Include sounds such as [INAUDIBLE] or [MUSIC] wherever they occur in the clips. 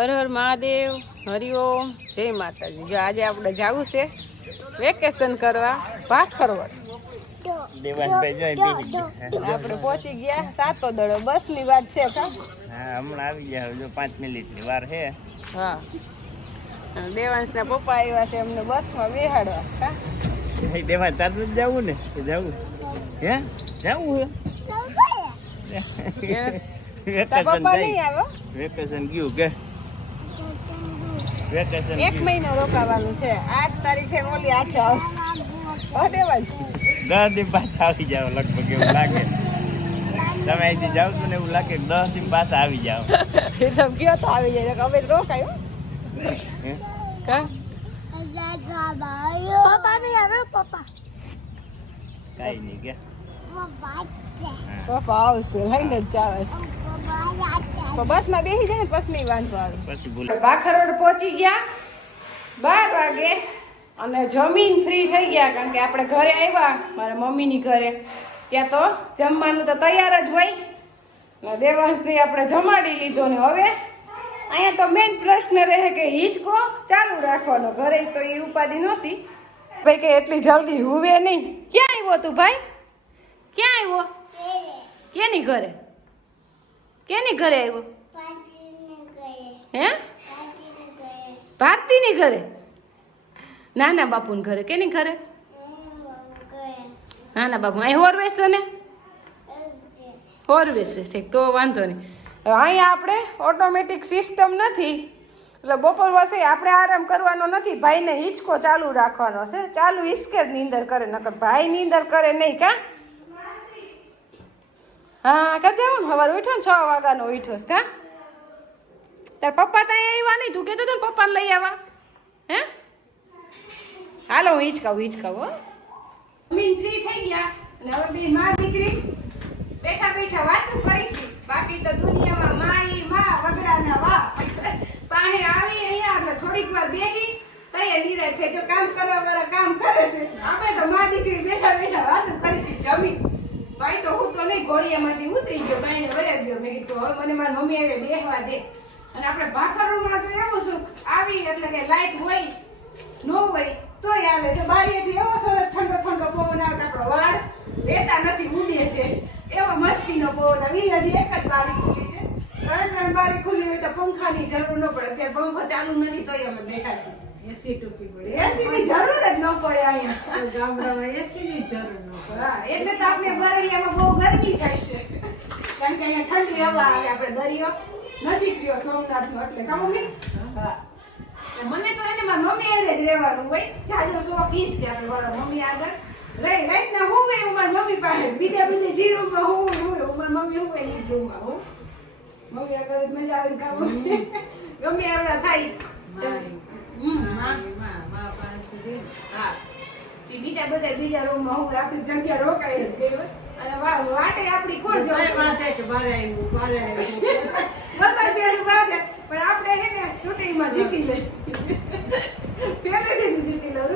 હર હર મહાદેવ હરિઓમ જય માતાજી. જો આજે આપણે જવું છે વેકેશન કરવા ભાખરવડ. આપણે પહોંચી ગયા સાતો દડો. બસની વાત છે કા હા હમણાં આવી ગયા. જો પાંચ મિનિટની વાર છે. હા. દેવાંશ દેવાંશના પપ્પા આવ્યા છે અમને બસમાં બેહાડવા. દેવાંશ તાર તો જવું ને? જવું. હે? જવું વેકેશન ગયું કે? વેકેશન એક મહિનો રોકાવાનું છે. આઠ તારીખ ઓલી આઠે આવશે. દેવાંશ. દસ દિન પાછા આવી જાવ લગભગ એવું લાગે. તમે અહીંથી જાવ છો ને એવું લાગે દસ દિન પાછા આવી જાવ [LAUGHS] એ તો કયો તો આવી જાય. અમે રોકાયો કા? પપ્પા નહીં આવે પપ્પા. કાંઈ નહીં કે. પપ્પા આવશે લઈને જ જાવે. છે પપ્પા બસ બેસી જાય ને પછી વાંધો આવે. પછી ભૂલ બાખરોડ પહોંચી ગયા. બાર વાગે અને જમીન ફ્રી થઈ ગયા કારણ કે આપણે ઘરે આવ્યા મારા મમ્મીની ઘરે. ત્યાં તો જમવાનું તો તૈયાર જ હોય. દેવાંશની આપણે જમાડી લીધો ને હવે. અહીંયા તો મેઇન પ્રશ્ન રહે કે હિંચકો ચાલુ રાખવાનો. ઘરે તો એ ઉપાધિ નહોતી. ભાઈ કે એટલી જલ્દી હુવે નહીં. ક્યાં આવ્યો તું ભાઈ? ક્યાં આવ્યો? કેની ઘરે? કેની ઘરે આવ્યો? હે? ભારતીની ઘરે. નાના બાપુની ઘરે. કેની ઘરે? નાના બાપુ અહીં હોરવેશ છે ને? હોરવેશ છે. ઠીક તો વાંધો નહીં. હવે અહીંયા આપણે ઓટોમેટિક સિસ્ટમ નથી. એટલે બપોર વસે આપણે આરામ કરવાનો નથી. ભાઈને હિંચકો ચાલુ રાખવાનો છે ચાલુ હિંચકે જ નીંદર કરે નકર ભાઈ નીંદર કરે નહીં કા? હા કરજે આવું સવારે ઉઠ્યો ને છ વાગ્યાનો ઉઠ્યો છે, કા? તાર પપ્પા ત્યાં આવ્યા નહીં. તું કહેતો હતો ને લઈ આવવા હે? હાલો, હું હિંચકાવું હિંચકાવું, હો. જમીન ફ્રી થઈ ગયા. અને હવે બે માં દીકરી બેઠા બેઠા વાતો કરીશું. બાકી તો દુનિયામાં માઈ, માં, વગડાના વા પાહે આવી અહીંયા એટલે થોડીક વાર બેહી તૈયાર નિરાય થઈ જો કામ કરવા વાળા કામ કરે છે. આપણે તો માં દીકરી બેઠા બેઠા વાતો કરીશું. જમીન ભાઈ તો હું તો નહીં ઘોડિયામાંથી ઉતરી ગયો બાઈને વરાઈ ગયો મેં કીધું, હવે મને મારી મમ્મી એને બેહવા દે. અને આપણે ભાખરોમાં તો એવું શું આવી એટલે કે લાઈટ હોય, નો હોય, તોય હાલે જો બારીએથી એવો સરસ ઠંડો ઠંડો પવન આવે આપણો વાળ લેતા નથી, ઉડે છે. એવો મસ્તીનો પવન આવી. હજી એક જ બારી ખુલી ત્રણ ત્રણ બારી ખુલ્લી હોય તો પંખાની જરૂર ન પડે. અત્યારે પંખો ચાલુ નથી તોય અમે બેઠા છીએ. એસી ટૂંકી પડે. એસી ની જરૂર જ ન પડે અહીંયા. ગામડામાં એસી ની જરૂર ન પડે. એટલે તો આપણે બરડિયામાં બહુ ગરમી થાય છે. કારણ કે અહીંયા ઠંડી હવા આવે આપણે દરિયો નથી પીયો સોમનાથનો એટલે કામ હા. મને તો એને મારી મમ્મી એને જ રહેવાનું હોય. જાજો શોખ ઈ જ કે આપણે મારા મમ્મી આગળ. રહી રાઈટ હું હું મારી મમ્મી પાસે બીજા બીજા જે રૂમમાં હું હું હું મારી મમ્મી હું એની જ રૂમમાં હું. મમ્મી જ મજા આવે કામ ગમે આવડા થાયમાં માં બીજા બધા બીજા રૂમમાં હું આપણી જગ્યા રોકાય અને વાટે આપણી કોણ જોવે બારે આવ્યું, બારે આવ્યું. બધાય પેલું વાગે પણ આપણે હે ને ચૂંટણીમાં જીતી લઈ પહેલેથી જીતી લઉં.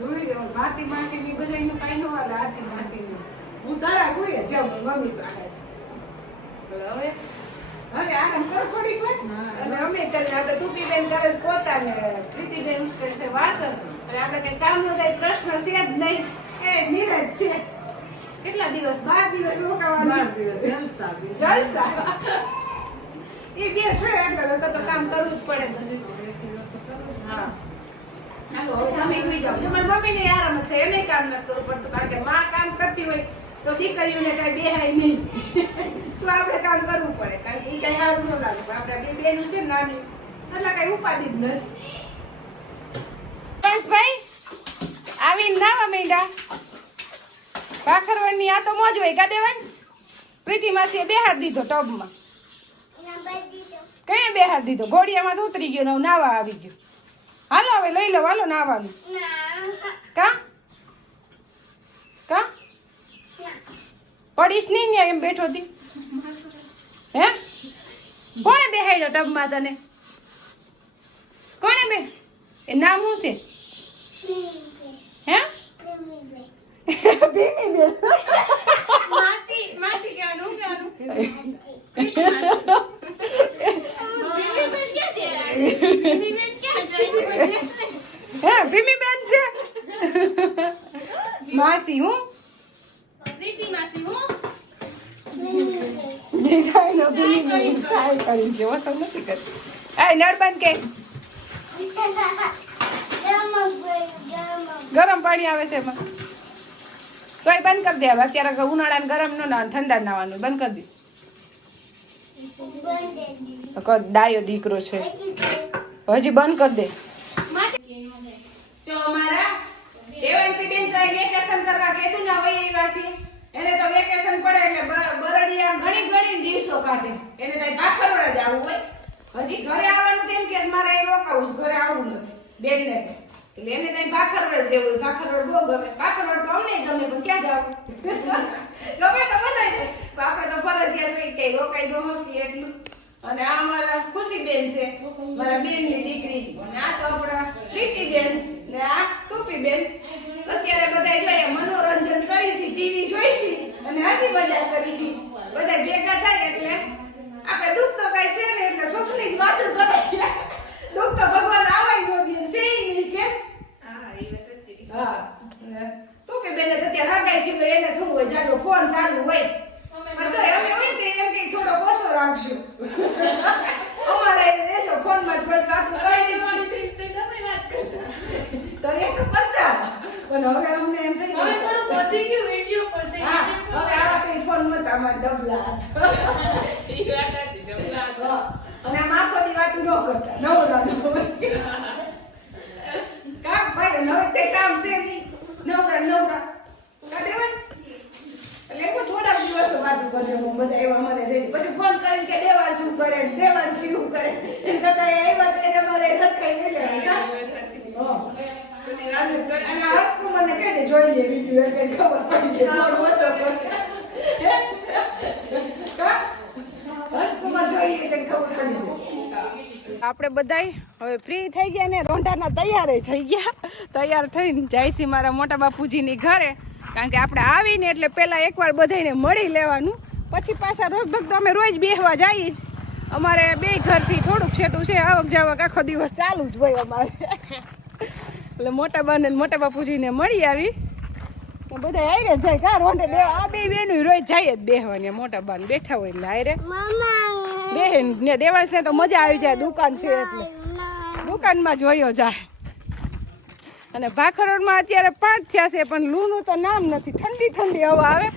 રૂહી તો ભારતી માસીની બધાયનું કાંઈ ન વાગે આરતી માસીનું. હું તરા કોઈ જ જાઉં મમ્મી પાસે જ. હવે? હવે આરામ કરો થોડીક વાર. અને અમે તને આપણે કરે પોતાને પ્રીતિબેન કરે છે વાસણ. અને આપણે કઈ કામનો કઈ પ્રશ્ન છે જ નહીં. એ નીરજ છે. કેટલા દિવસ? બાર દિવસ બાર દિવસ જલસા જલસા? એ બે છે એટલે તો કામ કરવું જ પડે. હા. હાલો તમે સુઈ જાઓ મારી મમ્મીને આરામ છે એને કામ નથી કરવું પડતું કારણ કે માં કામ કરતી હોય તો દીકરીઓને કઈ બેહાય નહીં. તો આપણે કામ કરવું પડે કારણ કે એ કઈ સારું ન લાગે પણ આપણે બે બેનું છે નાની એટલે કઈ ઉપાધિ જ નથી. ભાઈ આવીને નાવા માંડ્યા. ભાખરવડની આ તો મોજ હોય કા દેવાંશ? પ્રીતિ માસીએ બેહાર દીધો ટબમાં. કઈ બેહાર દીધો? ઘોડિયામાં તો ઉતરી ગયો ને હવે નાવા આવી ગયો. હાલો હવે લઈ લો હાલો નાવાનું કા? પડીશ નહીં ને એમ બેઠો હતી હે? કોણે બેહાડ્યો ટબમાં તને? કોણે બે એ નામ શું છે હે ભીમી બેન માસી માસી કહેવાનું હું કહેવાનું હે ભીમી બેન છે માસી હું નિશાળનો ભીમી બેન ટ્રાય ગરમ પાણી આવે છે એમાં. તોય બંધ કરી દે હવે. અત્યારે ઉનાળાને ગરમ નો ના ઠંડા નાવાનું. બંધ કરી દે. ડાયો દીકરો છે. હજી બંધ કરી દે. જો અમારા દેવાંશી બેન તો વેકેશન કરવા કીધું ને એ વાસી. એને તો વેકેશન પડે એટલે બરડિયા ઘણી ઘણી દિવસો કાઢે. એને કઈ ભાખરવડા જ આવવું હોય. હજી ઘરે આવવાનું કેમ કે મારે એ રોકાવું ઘરે આવવું નથી, બેનને એટલે એને કઈ ભાખરવડ દેવું ભાખરવડ બહુ ગમે. ભાખરવડ તો અમને ગમે, પણ ક્યાં જાવ? [LAUGHS] ગમે તો બધાય આપણે તો ફરજિયાત હોય કે રોકાઈ દો હકી એટલું. અને આ મારા ખુશીબેન છે, મારા બેનની દીકરી. અને આ તો આપણા પ્રીતિબેન ને આ ટોપીબેન અત્યારે બધા જોઈએ મનોરંજન કરીશી ટીવી જોઈશી અને હસી મજાક કરીશી બધા ભેગા થાય એટલે આપણે દુઃખ તો કઈ છે ને એટલે સુખની જ વાતો કરે દુઃખ તો ભગવાન આવાય નો દે છે ઈ નહીં કેમ હા ટોપીબેન ને તો અત્યારે હગાઈ થઈ ગઈ એને થવું હોય જાડો ફોન ચાલુ હોય પણ તોય અમે હોય તે એમ કે થોડો ઓછો રાખશું અમારે એનો ફોનમાં થોડીક વાતો કરી છે તો એ તો કરતા પણ હવે અમને એમ થઈ ગયું. હા હવે આવા કઈ ફોન મત આમાં ડબલા [LAUGHS] હા. અને આમ આખો દી વાત ન કરતા. નવો નવરા કામ ભાઈ નવે તે કામ છે નવરા નવરા. કાઢે દેવાય એટલે એમ થોડા દિવસો બાદ કરે હું બધા એવા મને જઈ પછી ફોન કરીને કે દેવા શું કરે ને દેવાન શું કરે. એમ કરતા એ વાત તો નથી રખાઈ નહીં હા. અને હર્ષકુ મને કહે છે જોઈ લે વીડિયો એટલે ખબર પડી જાય. પડી જાય. આપણે બધાય હવે ફ્રી થઈ ગયા ને રોંઢાના તૈયાર થઈ ગયા. તૈયાર થઈને જાય છે મારા મોટા બાપુજીની ઘરે. કારણ કે આપણે આવીને એટલે પહેલાં એકવાર બધાને મળી લેવાનું. પછી પાછા રોજ ભક્તો અમે રોજ બેહવા જઈએ જ. અમારે બે ઘરથી થોડુંક છેટું છે આવક જાવક આખો દિવસ ચાલુ જ હોય અમારે. એટલે મોટા બા ને મોટા બાપુજીને મળી આવી. બધા હારે જાય કા રોંઢે બે આ બે બેનું રોજ જાય જ બેહવાની. મોટા બાને બેઠા હોય એટલે હારે બેન ને દેવાંશ ને તો મજા આવી જાય, દુકાન છે એટલે. દુકાનમાં જોયો જાય. અને ભાખરોડમાં અત્યારે પાંચ થયા છે, પણ લૂનું તો નામ નથી. ઠંડી ઠંડી હવા આવે.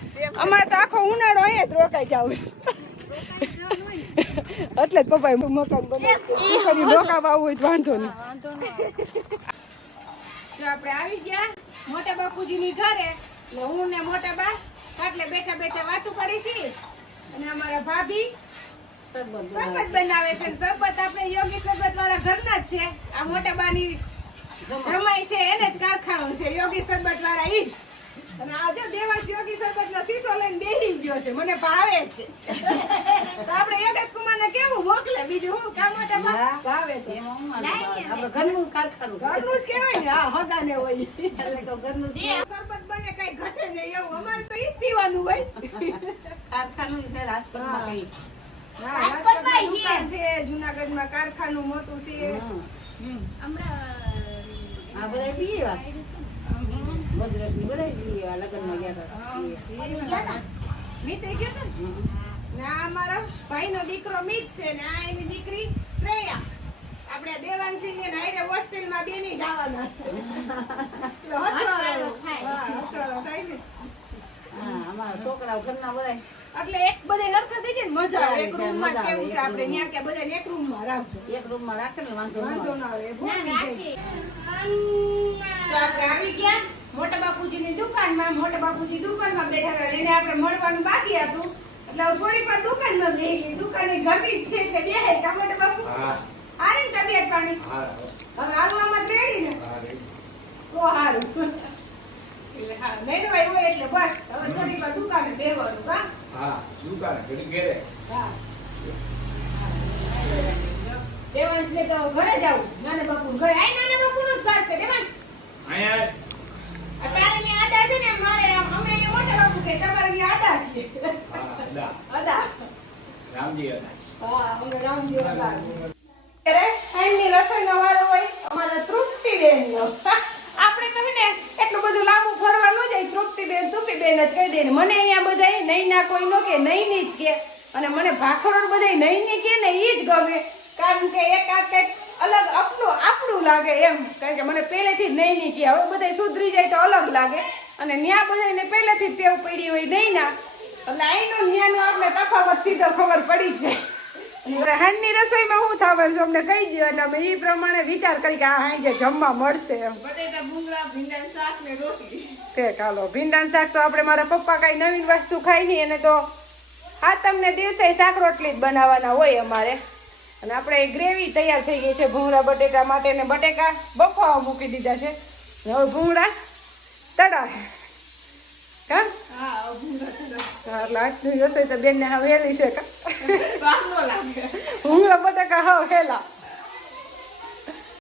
અમારે તો આખો ઉનાળો અહીંયા જ રોકાઈ જાવ. એટલે પપ્પાએ મકાન બનાવ રોકાવા આવું હોય વાંધો નહીં. આપણે આવી ગયા મોટા બાપુજીની ઘરે. હું ને મોટા બા એટલે બેઠા બેઠા વાતો કરી છી અને અમારા ભાભી સરબત બનાવે છે. સરબત આપણે યોગી સરબત વાળા ઘરના જ છે. આ મોટા બાની જમાઈ છે, એને જ કારખાનું છે. યોગી સરબત વાળા ઈ જ. અને આ જો દેવાંશ સરબત નો શીશો લઈને બેહી ગયો છે. મને ભાવે છે. તો આપણે યોગેશ કુમાર ને કેવું મોકલે? બીજું હું કામ મોટા ભાવે છે. ઘરનું જ કહેવાય ને? હા હગાને હોય. સરબત બને કઈ ઘટે નહીં એવું. અમારે તો ઈ પીવાનું હોય. રાજકોટમાં દુકાન છે. જુનાગઢમાં કારખાનું મોટું છે. આ બધા પીએ વાત મદ્રાસની બધા પીએ લગ્નમાં ગયા હતા મીત ગયો તો ને? ને આ અમારો ભાઈનો દીકરો મિત છે ને આ એની દીકરી શ્રેયા. આપણે દેવાંશી ને હાઈરે હોસ્ટેલમાં બેની જવાના છે. અમારા છોકરાઓ ઘરના બધા એટલે એક બધે હરખા થઈ જાય મજા આવે. એક રૂમમાં જ કેવું છે આપણે ત્યાં કે બધાને એક રૂમમાં રાખજો. એક રૂમમાં રાખે ને વાંધો વાંધો. ના આવે ભૂલી જાય. આપણે આવી ગયા. મોટા બાપુજીની દુકાનમાં મોટા બાપુજી દુકાનમાં બેઠા હતા એને આપણે મળવાનું બાકી હતું. એટલે હું થોડીક વાર દુકાનમાં બેહી. દુકાનની જ છે એટલે બેહે કા મોટા બાપુ? હારી તબિયત પાણી? હવે હાલવામાં તેડી ને? તો હારું. એટલે હા નહીં હોય હોય એટલે બસ. હવે થોડીક વાર દુકાને બેહવાનું કા હા દુકાન ઘડી ઘેરે. હા. દેવાંશ ને તો ઘરે જ આવું છે. નાના બાપુ ઘરે. આય નાના બાપુ નું જ ઘર છે દેવાંશ. અહીંયા અત્યારે ને આદા છે ને મારે અમે એ મોટા બાપુ કે તમારે ને આદા કે હા દા આદા રામજી હતા હા અમે રામજી આદા અરે ખાંડની રસોઈનો વારો હોય અમારા તૃપ્તિબેનનો આપણે તો ને એટલું બધું લાંબુ ફરવા ન જાય તૃપ્તિબેન તૃપ્તિબેન જ કહી દે ને મને અહીંયા બધાય નહીં ના કોઈ નો કે નહીં ની જ કે. અને મને ભાખરોડ બધાય નહીં ની કે ને એ જ ગમે. કારણ કે એક આ કંઈક લાગે એમ. કારણ કે મને પહેલેથી જ નહીં નહીં કે હવે બધાય સુધરી જાય તો અલગ લાગે. અને ન્યા બધાને પહેલેથી જ ટેવ પડી હોય નહીં ના એટલે અહીંનું ન્યાનું આપણે તફાવત સીધો ખબર પડી છે જાય. હાંડની રસોઈમાં શું થવાનું છે? અમને કહી દો એટલે અમે એ પ્રમાણે વિચાર કરી કે આ હાંજે જમવા મળશે એમ. કે ચાલો. ભીંડાનું શાક તો આપણે મારા પપ્પા કાંઈ નવીન વસ્તુ ખાઈ નહીં એને તો હાતમને દિવસે શાક રોટલી જ બનાવવાના હોય અમારે. અને આપણે ગ્રેવી તૈયાર થઈ ગઈ છે ભૂંગળા બટેકા માટે ને બટેકા બફાવા મૂકી દીધા છે. હવે ભૂંગળા તળા કા એટલે આજની તો બેનને હા વહેલી છે. [LAUGHS] કા નો ભૂંગળા બટેકા હા વહેલા.